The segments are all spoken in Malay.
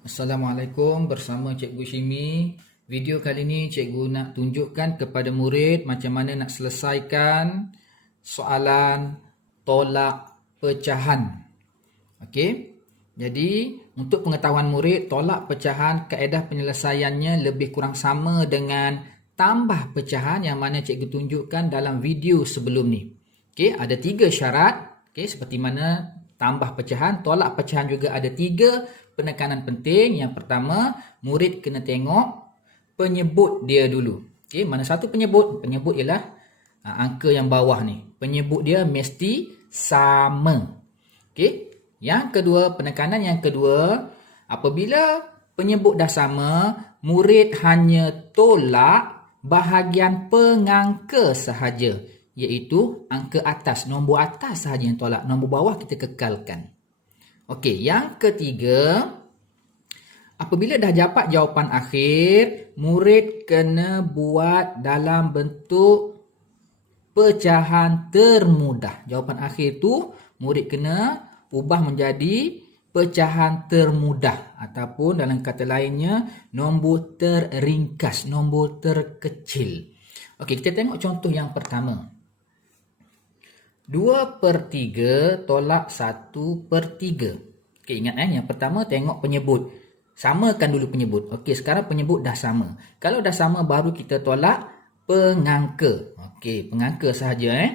Assalamualaikum, bersama Cikgu Shimi. Video kali ini cikgu nak tunjukkan kepada murid macam mana nak selesaikan soalan tolak pecahan. Okey. Jadi, untuk pengetahuan murid, tolak pecahan kaedah penyelesaiannya lebih kurang sama dengan tambah pecahan yang mana cikgu tunjukkan dalam video sebelum ni. Okey, ada 3 syarat. Okey, seperti mana tambah pecahan, tolak pecahan juga ada 3 penekanan penting. Yang pertama, murid kena tengok penyebut dia dulu. Okey, mana satu penyebut? Penyebut ialah angka yang bawah ni. Penyebut dia mesti sama. Okey. Yang kedua, penekanan yang kedua, apabila penyebut dah sama, murid hanya tolak bahagian pengangka sahaja, iaitu angka atas, nombor atas sahaja yang tolak, nombor bawah kita kekalkan. Okey, yang ketiga, apabila dah dapat jawapan akhir, murid kena buat dalam bentuk pecahan termudah. Jawapan akhir tu murid kena ubah menjadi pecahan termudah ataupun dalam kata lainnya nombor terringkas, nombor terkecil. Okey, kita tengok contoh yang pertama. 2/3 tolak 1/3. Okey, ingat yang pertama tengok penyebut. Samakan dulu penyebut. Okey, sekarang penyebut dah sama. Kalau dah sama baru kita tolak pengangka. Okey, pengangka sahaja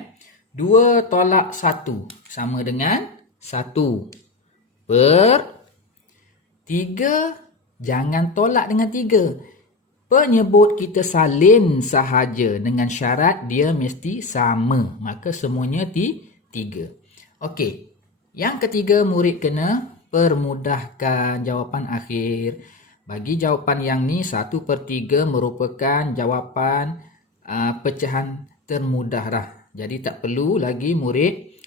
2 tolak 1 sama dengan 1/3. Jangan tolak dengan 3. Penyebut kita salin sahaja dengan syarat dia mesti sama. Maka semuanya 3. Okey. Yang ketiga, murid kena permudahkan jawapan akhir. Bagi jawapan yang ni 1/3 merupakan jawapan pecahan termudah dah. Jadi tak perlu lagi murid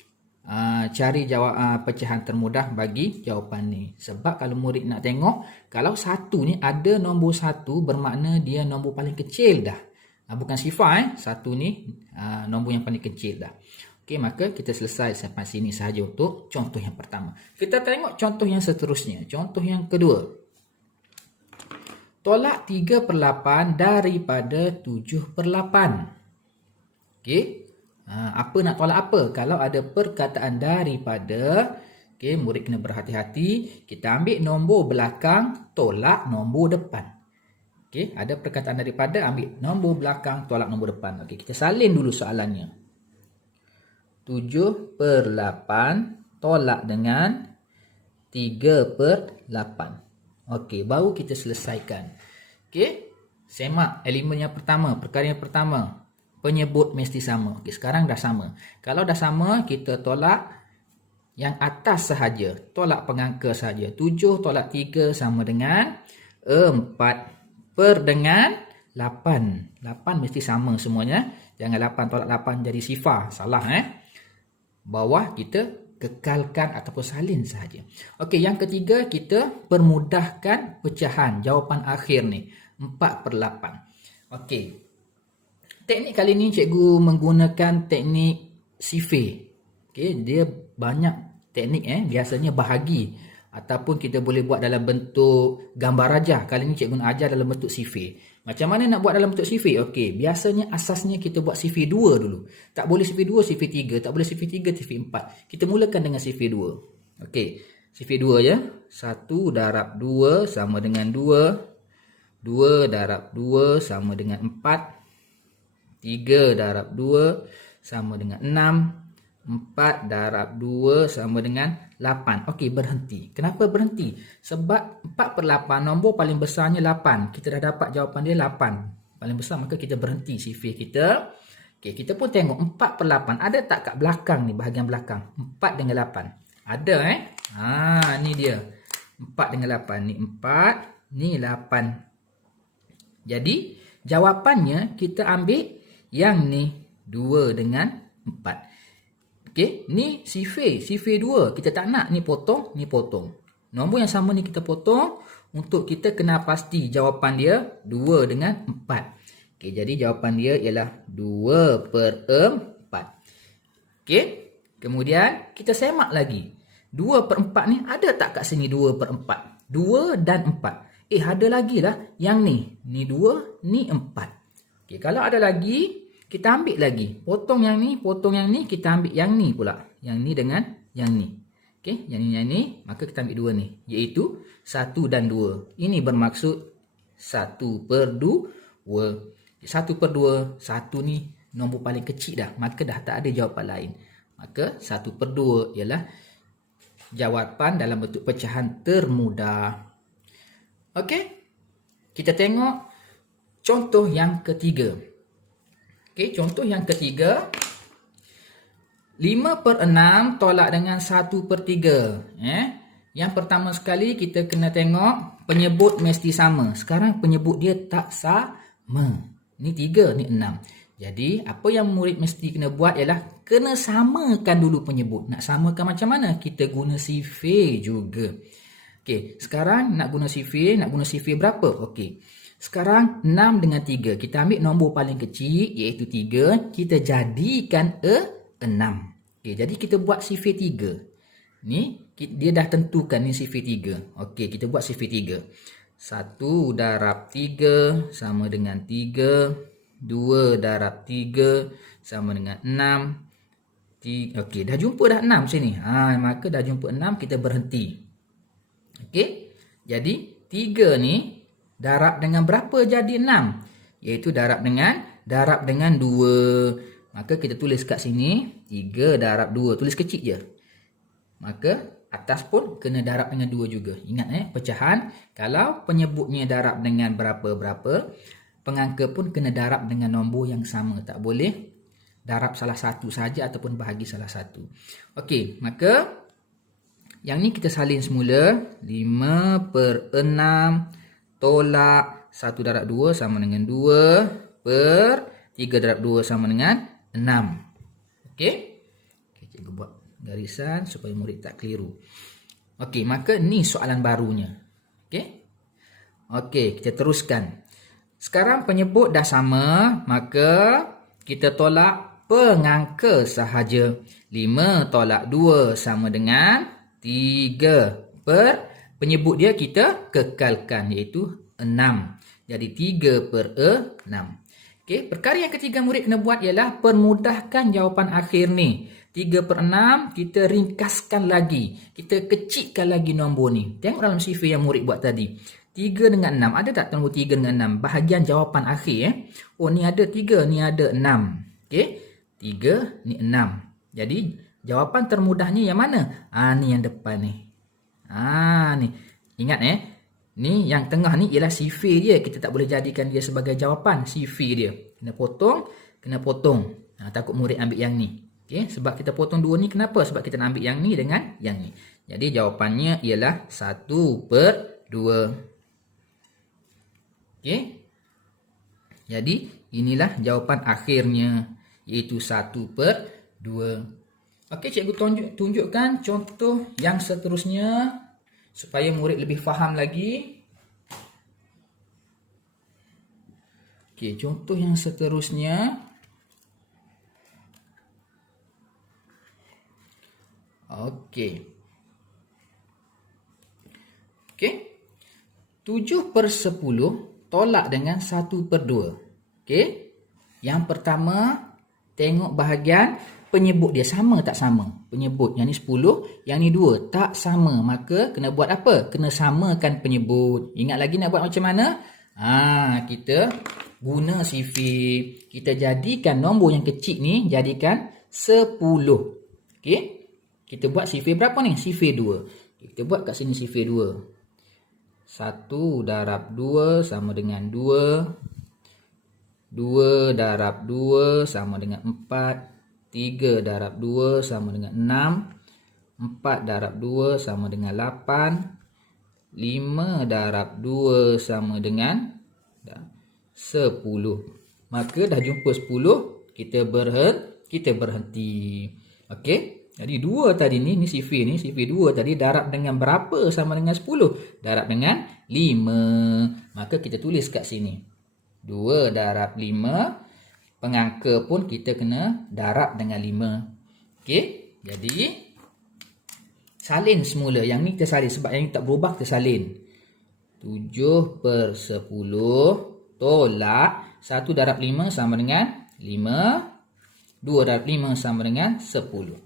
cari jawab pecahan termudah bagi jawapan ni. Sebab kalau murid nak tengok, kalau 1 ni ada nombor 1 bermakna dia nombor paling kecil dah. Bukan sifar 1 ni nombor yang paling kecil dah. Okey, maka kita selesai sampai sini sahaja untuk contoh yang pertama. Kita tengok contoh yang seterusnya. Contoh yang kedua. Tolak 3/8 daripada 7/8. Okey. Apa nak tolak apa? Kalau ada perkataan daripada, okey, murid kena berhati-hati. Kita ambil nombor belakang, tolak nombor depan. Okey, ada perkataan daripada, ambil nombor belakang, tolak nombor depan. Okey, kita salin dulu soalannya. 7/8 tolak dengan 3/8. Okey, baru kita selesaikan. Okey, semak elemen yang pertama, perkara yang pertama. Penyebut mesti sama. Okey, sekarang dah sama. Kalau dah sama, kita tolak yang atas sahaja. Tolak pengangka sahaja. 7 tolak 3 sama dengan 4 dengan 8. 8 mesti sama semuanya. Jangan 8 tolak 8 jadi sifar. Salah Bawah kita kekalkan ataupun salin sahaja. Okey, yang ketiga kita permudahkan pecahan. Jawapan akhir ni 4/8. Okey. Teknik kali ni cikgu menggunakan teknik sifir. Okey, dia banyak teknik biasanya bahagi ataupun kita boleh buat dalam bentuk gambar rajah. Kali ni cikgu nak ajar dalam bentuk sifir. Macam mana nak buat dalam bentuk sifir? Okey, biasanya asasnya kita buat sifir 2 dulu. Tak boleh sifir 2, sifir 3, tak boleh sifir 3, sifir 4. Kita mulakan dengan sifir 2. Okey, sifir 2 ya. 1 darab 2 sama dengan 2. 2 darab 2 sama dengan 4. 3 darab 2 sama dengan 6. 4 darab 2 sama dengan 8. Okey, berhenti. Kenapa berhenti? Sebab 4/8 nombor paling besarnya 8. Kita dah dapat jawapan dia 8. Paling besar, maka kita berhenti sifir kita. Okey, kita pun tengok 4/8. Ada tak kat belakang ni, bahagian belakang? 4 dengan 8. Ada ni dia. 4 dengan 8. Ni 4, ni 8. Jadi, jawapannya kita ambil yang ni 2 dengan 4. Okey, ni sifir 2. Kita tak nak ni potong, ni potong. Nombor yang sama ni kita potong untuk kita kena pasti jawapan dia 2 dengan 4. Okey, jadi jawapan dia ialah 2/4. Okey, kemudian kita semak lagi. 2/4 ni ada tak kat sini 2/4? 2 dan 4. Ada lagi lah yang ni. Ni 2, ni 4. Okey, kalau ada lagi, kita ambil lagi. Potong yang ni, kita ambil yang ni pula. Yang ni dengan yang ni. Okey, yang ni, maka kita ambil 2 ni. Iaitu 1 dan 2. Ini bermaksud 1/2. 1/2, 1 ni nombor paling kecil dah. Maka dah tak ada jawapan lain. Maka 1/2 ialah jawapan dalam bentuk pecahan termudah. Okey, kita tengok contoh yang ketiga. Okey, contoh yang ketiga. 5/6 tolak dengan 1/3. Yang pertama sekali kita kena tengok penyebut mesti sama. Sekarang penyebut dia tak sama. Ni 3, ni 6. Jadi apa yang murid mesti kena buat ialah kena samakan dulu penyebut. Nak samakan macam mana? Kita guna sifir juga. Okey, sekarang nak guna sifir berapa? Okey. Sekarang 6 dengan 3. Kita ambil nombor paling kecil iaitu 3, kita jadikan 6. Okey, jadi kita buat sifir 3. Ni dia dah tentukan ni sifir 3. Okey, kita buat sifir 3. 1 darab 3 sama dengan 3. 2 darab 3 sama dengan 6. Okey, dah jumpa dah 6 sini. Maka dah jumpa 6, kita berhenti. Okey, jadi 3 ni darab dengan berapa jadi 6? Iaitu darab dengan 2. Maka kita tulis kat sini 3 darab 2. Tulis kecil je. Maka atas pun kena darab dengan 2 juga. Ingat pecahan. Kalau penyebutnya darab dengan berapa-berapa, pengangka pun kena darab dengan nombor yang sama. Tak boleh darab salah satu saja ataupun bahagi salah satu. Okey, maka yang ni kita salin semula. 5/6 tolak 1 darab 2 sama dengan 2 per 3 darab 2 sama dengan 6. Okey. Cikgu buat garisan supaya murid tak keliru. Okey, maka ni soalan barunya. Okey. Okey, kita teruskan. Sekarang penyebut dah sama, maka kita tolak pengangka sahaja. 5 tolak 2 sama dengan 3 per penyebut dia kita kekalkan iaitu 6. Jadi 3/6. Okey, perkara yang ketiga murid kena buat ialah permudahkan jawapan akhir ni. 3/6 kita ringkaskan lagi. Kita kecilkan lagi nombor ni. Tengok dalam sifir yang murid buat tadi. 3 dengan 6. Ada tak nombor 3 dengan 6? Bahagian jawapan akhir. Oh, ni ada 3, ni ada 6. Okey, 3, ni 6. Jadi jawapan termudahnya yang mana? Ni yang depan ni. Ni. Ingat ni yang tengah ni ialah sifir dia. Kita tak boleh jadikan dia sebagai jawapan. Sifir dia. Kena potong. Takut murid ambil yang ni. Okey, sebab kita potong 2 ni kenapa? Sebab kita nak ambil yang ni dengan yang ni. Jadi jawapannya ialah 1/2. Okey. Jadi inilah jawapan akhirnya iaitu 1/2. Okey, cikgu tunjukkan contoh yang seterusnya supaya murid lebih faham lagi. Okey, contoh yang seterusnya. Okey. 7/10 tolak dengan 1/2. Okey. Yang pertama, tengok bahagian penyebut dia sama tak sama. Penyebut yang ni 10, yang ni 2 tak sama. Maka kena buat apa? Kena samakan penyebut. Ingat lagi nak buat macam mana? Kita guna sifir. Kita jadikan nombor yang kecil ni jadikan 10. Okey. Kita buat sifir berapa ni? Sifir 2. Kita buat kat sini sifir 2. 1 darab 2 sama dengan 2. 2 darab 2 sama dengan 4. 3 darab 2 sama dengan 6. 4 darab 2 sama dengan 8. 5 darab 2 sama dengan 10. Maka dah jumpa 10, kita berhenti. Okey. Jadi 2 tadi ni sifir 2 tadi darab dengan berapa sama dengan 10? Darab dengan 5. Maka kita tulis kat sini. 2 darab 5. Pengangka pun kita kena darab dengan 5. Okey. Jadi salin semula. Yang ni kita salin sebab yang ni tak berubah, kita salin. 7/10 tolak 1 darab 5 sama dengan 5. 2 darab 5 sama dengan 10.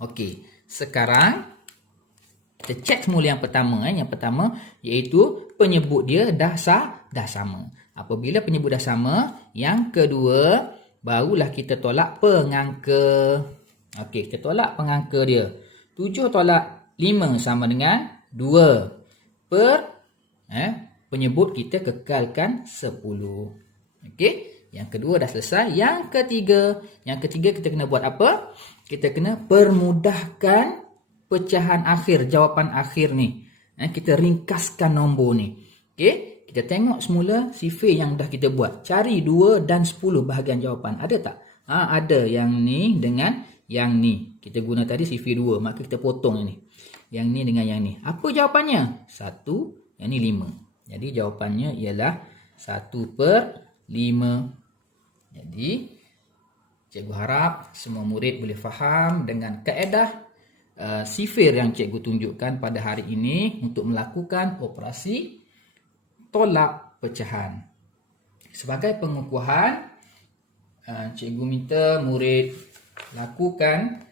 Okey, sekarang kita cek semula yang pertama. Yang pertama iaitu penyebut dia dah sama. Apabila penyebut dah sama, yang kedua barulah kita tolak pengangka. Okey, kita tolak pengangka dia. 7 tolak 5 sama dengan 2. Penyebut kita kekalkan 10. Okey, yang kedua dah selesai. Yang ketiga kita kena buat apa? Kita kena permudahkan pecahan akhir, jawapan akhir ni. Kita ringkaskan nombor ni. Okey, kita tengok semula sifir yang dah kita buat. Cari 2 dan 10 bahagian jawapan. Ada tak? Ada yang ni dengan yang ni. Kita guna tadi sifir 2, maka kita potong yang ni. Yang ni dengan yang ni. Apa jawapannya? 1, yang ni 5. Jadi jawapannya ialah 1/5. Jadi cikgu harap semua murid boleh faham dengan kaedah sifir yang cikgu tunjukkan pada hari ini untuk melakukan operasi tolak pecahan. Sebagai pengukuhan, cikgu minta murid lakukan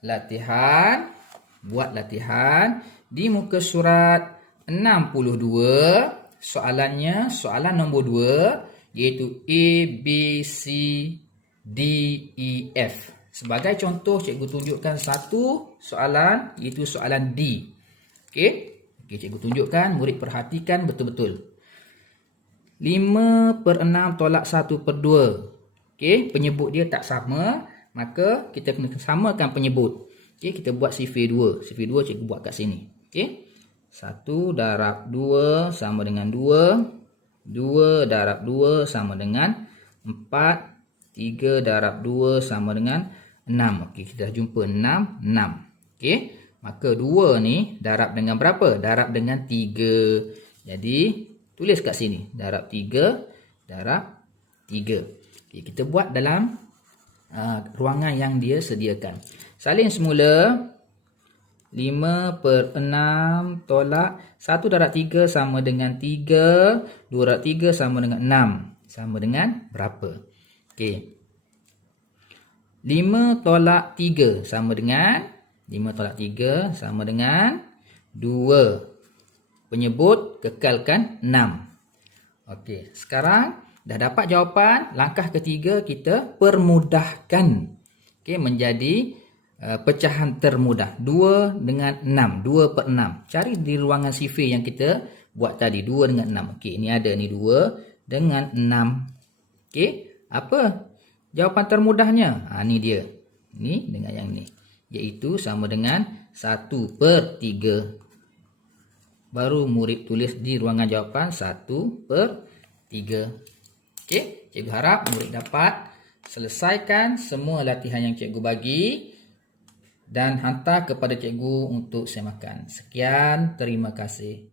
latihan, buat latihan di muka surat 62. Soalannya, soalan nombor 2 iaitu A, B, C, D, E, F. Sebagai contoh, cikgu tunjukkan satu soalan iaitu soalan D. Okey, cikgu tunjukkan, murid perhatikan betul-betul. 5/6 tolak 1/2. Okey, penyebut dia tak sama, maka kita kena samakan penyebut. Okey, kita buat sifir 2. Sifir 2 cikgu buat kat sini. Okey. 1 darab 2 sama dengan 2. 2 darab 2 sama dengan 4. 3 darab 2 sama dengan 6. Okey, kita dah jumpa 6, 6. Okey, maka 2 ni darab dengan berapa? Darab dengan 3. Jadi, tulis kat sini. Darab 3, darab 3. Okey, kita buat dalam ruangan yang dia sediakan. Salin semula. 5/6 tolak 1 darab 3 sama dengan 3. 2 darab 3 sama dengan 6. Sama dengan berapa? Okey. 5 tolak 3 sama dengan 5 tolak 3 sama dengan 2. Penyebut kekalkan 6. Okey, sekarang dah dapat jawapan. Langkah ketiga kita permudahkan. Okey, menjadi pecahan termudah. 2 dengan 6. 2/6. Cari di ruangan sifir yang kita buat tadi. 2 dengan 6. Okey, ini ada ni 2 dengan 6. Okey, apa jawapan termudahnya? Ni dia. Ni dengan yang ni. Iaitu sama dengan 1/3. Baru murid tulis di ruangan jawapan 1/3. Okey, cikgu harap murid dapat selesaikan semua latihan yang cikgu bagi dan hantar kepada cikgu untuk semakan. Sekian, terima kasih.